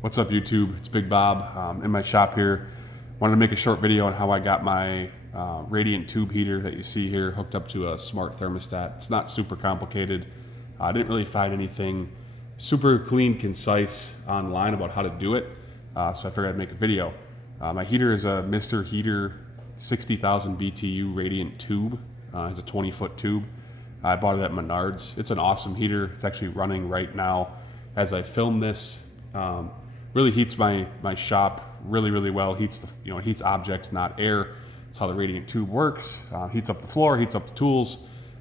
What's up YouTube? It's Big Bob in my shop here. Wanted to make a short video on how I got my radiant tube heater that you see here hooked up to a smart thermostat. It's not super complicated. I didn't really find anything super clean, concise online about how to do it, so I figured I'd make a video. My heater is a Mr. Heater 60,000 BTU radiant tube. It's a 20-foot tube. I bought it at Menards. It's an awesome heater. It's actually running right now as I film this. Really heats my shop really well. Heats heats objects, not air. That's how the radiant tube works. Heats up the floor, heats up the tools.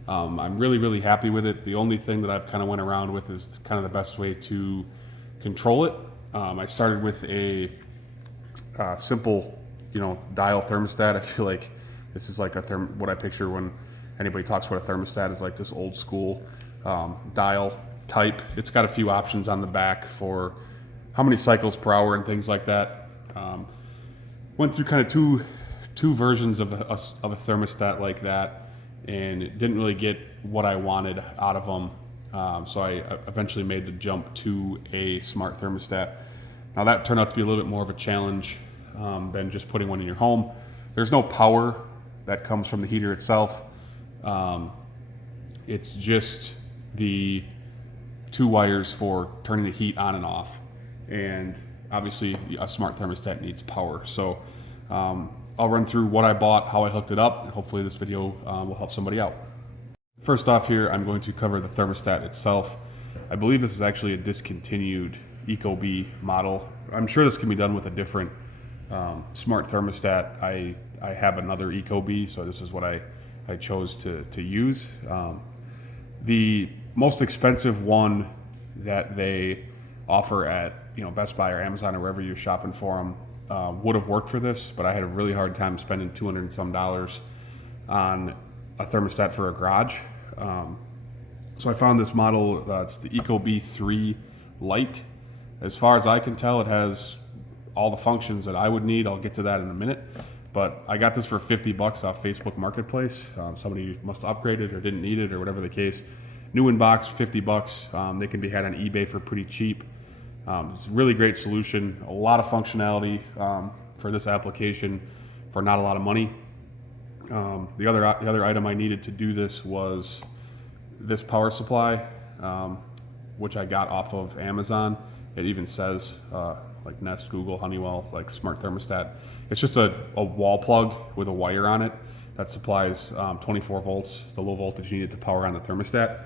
I'm really happy with it. The only thing that I've kind of went around with is kind of the best way to control it. I started with a simple, dial thermostat. I feel like this is like what I picture when anybody talks about a thermostat is like this old school dial type. It's got a few options on the back for how many cycles per hour and things like that. Went through kind of two versions of a thermostat like that, and it didn't really get what I wanted out of them. So I eventually made the jump to a smart thermostat. Now that turned out to be a little bit more of a challenge than just putting one in your home. There's no power that comes from the heater itself. It's just the two wires for turning the heat on and off. And obviously a smart thermostat needs power. So I'll run through what I bought, how I hooked it up, and hopefully this video will help somebody out. First off here, I'm going to cover the thermostat itself. I believe this is actually a discontinued Ecobee model. I'm sure this can be done with a different smart thermostat. I have another Ecobee, so this is what I chose to use. The most expensive one that they offer at Best Buy or Amazon or wherever you're shopping for them would have worked for this, but I had a really hard time spending $200 and some on a thermostat for a garage. So I found this model. It's the Ecobee 3 Lite. As far as I can tell, it has all the functions that I would need. I'll get to that in a minute. But I got this for $50 off Facebook Marketplace. Somebody must have upgraded or didn't need it or whatever the case. New in box, $50. They can be had on eBay for pretty cheap. It's a really great solution. A lot of functionality for this application for not a lot of money. The other item I needed to do this was this power supply, which I got off of Amazon. It even says like Nest, Google, Honeywell, like smart thermostat. It's just a wall plug with a wire on it that supplies 24 volts, the low voltage needed to power on the thermostat.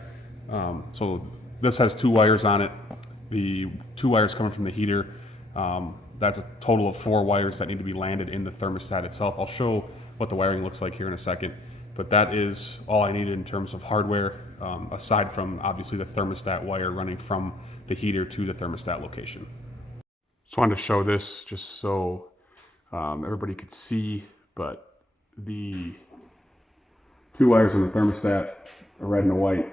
So this has two wires on it. The two wires coming from the heater, that's a total of 4 wires that need to be landed in the thermostat itself. I'll show what the wiring looks like here in a second, but that is all I needed in terms of hardware, aside from obviously the thermostat wire running from the heater to the thermostat location. Just wanted to show this just so everybody could see, but the two wires on the thermostat, a red and a white,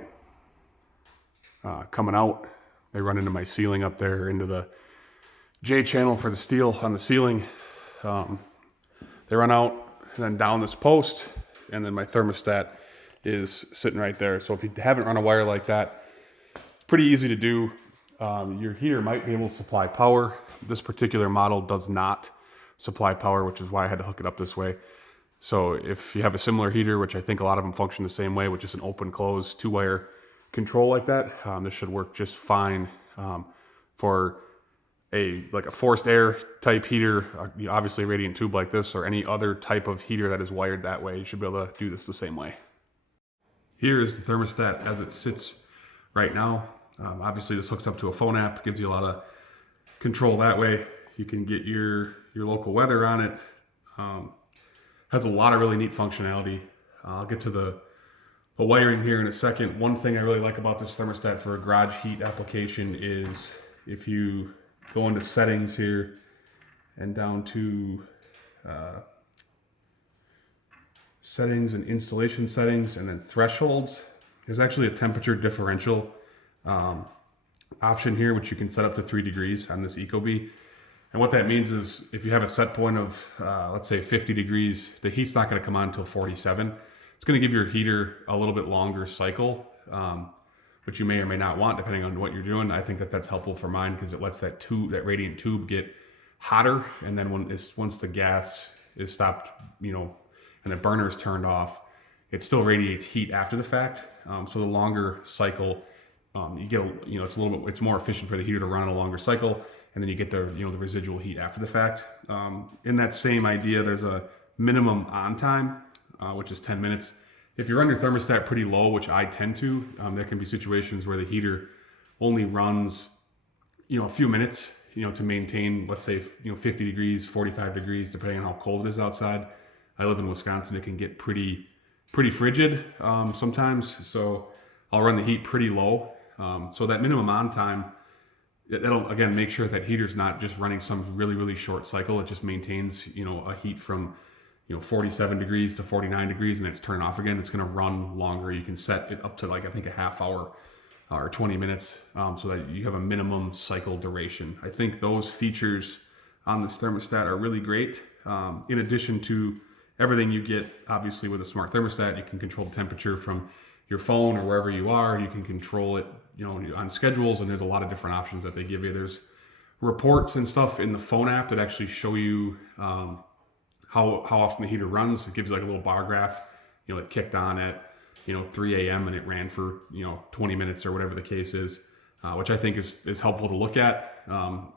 coming out. They run into my ceiling up there, into the J channel for the steel on the ceiling. They run out and then down this post, and then my thermostat is sitting right there. So if you haven't run a wire like that, it's pretty easy to do. Your heater might be able to supply power. This particular model does not supply power, which is why I had to hook it up this way. So if you have a similar heater, which I think a lot of them function the same way, which is an open close 2-wire control like that, this should work just fine for a forced air type heater, obviously a radiant tube like this, or any other type of heater that is wired that way. You should be able to do this the same way. Here is the thermostat as it sits right now. Obviously this hooks up to a phone app, gives you a lot of control that way. You can get your local weather on it. Has a lot of really neat functionality. I'll get to the wiring here in a second. One thing I really like about this thermostat for a garage heat application is if you go into settings here and down to settings and installation settings and then thresholds, there's actually a temperature differential option here, which you can set up to 3 degrees on this Ecobee. And what that means is if you have a set point of, let's say 50 degrees, the heat's not gonna come on until 47. It's gonna give your heater a little bit longer cycle, which you may or may not want depending on what you're doing. I think that that's helpful for mine because it lets that radiant tube get hotter, and then once the gas is stopped, and the burner is turned off, it still radiates heat after the fact. So the longer cycle, you get, it's more efficient for the heater to run on a longer cycle, and then you get the residual heat after the fact. In that same idea, there's a minimum on time, which is 10 minutes. If you run your thermostat pretty low, which I tend to, there can be situations where the heater only runs, a few minutes, to maintain, let's say, 50 degrees, 45 degrees, depending on how cold it is outside. I live in Wisconsin. It can get pretty frigid sometimes. So I'll run the heat pretty low. So that minimum on time, it'll, again, make sure that heater's not just running some really, really short cycle. It just maintains, a heat from, 47 degrees to 49 degrees, and it's turned off again. It's going to run longer. You can set it up to I think a half hour or 20 minutes, so that you have a minimum cycle duration. I think those features on this thermostat are really great. In addition to everything you get, obviously, with a smart thermostat, you can control the temperature from your phone or wherever you are. You can control it, on schedules, and there's a lot of different options that they give you. There's reports and stuff in the phone app that actually show you how often the heater runs. It gives you like a little bar graph. It kicked on at 3 a.m. and it ran for 20 minutes or whatever the case is, which I think is helpful to look at.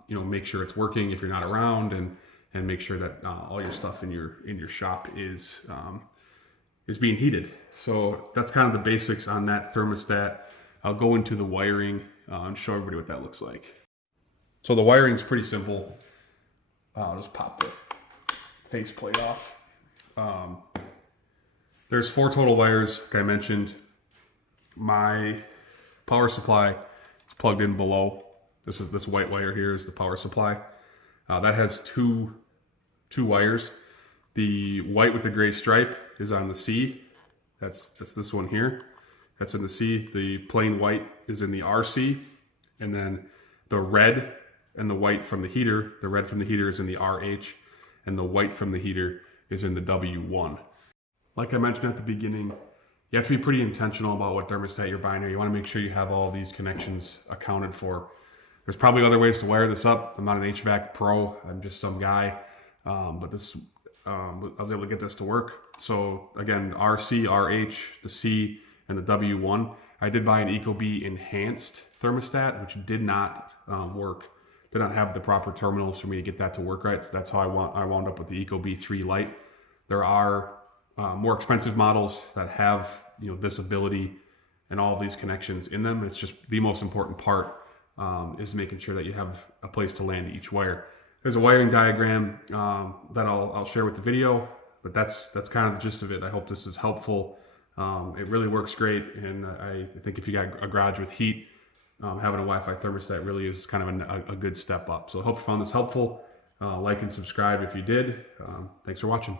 Make sure it's working if you're not around, and make sure that all your stuff in your shop is being heated. So that's kind of the basics on that thermostat. I'll go into the wiring and show everybody what that looks like. So the wiring is pretty simple. I'll just pop the faceplate off. There's 4 total wires, like I mentioned. My power supply is plugged in below. This white wire here is the power supply. That has two wires. The white with the gray stripe is on the C. That's this one here. That's in the C. The plain white is in the RC. And then the red and the white from the heater, the red from the heater is in the RH, and the white from the heater is in the W1. Like I mentioned at the beginning, you have to be pretty intentional about what thermostat you're buying here. You want to make sure you have all these connections accounted for. There's probably other ways to wire this up. I'm not an HVAC pro. I'm just some guy. But I was able to get this to work. So again, RC, RH, the C, and the W1. I did buy an Ecobee enhanced thermostat, which did not work. Did not have the proper terminals for me to get that to work right. So that's how I wound up with the Ecobee Lite. There are more expensive models that have this ability and all of these connections in them. It's just the most important part is making sure that you have a place to land each wire. There's a wiring diagram that I'll share with the video, but that's kind of the gist of it. I hope this is helpful. It really works great, and I think if you got a garage with heat, having a Wi-Fi thermostat really is kind of a good step up. So I hope you found this helpful. Like and subscribe if you did. Thanks for watching.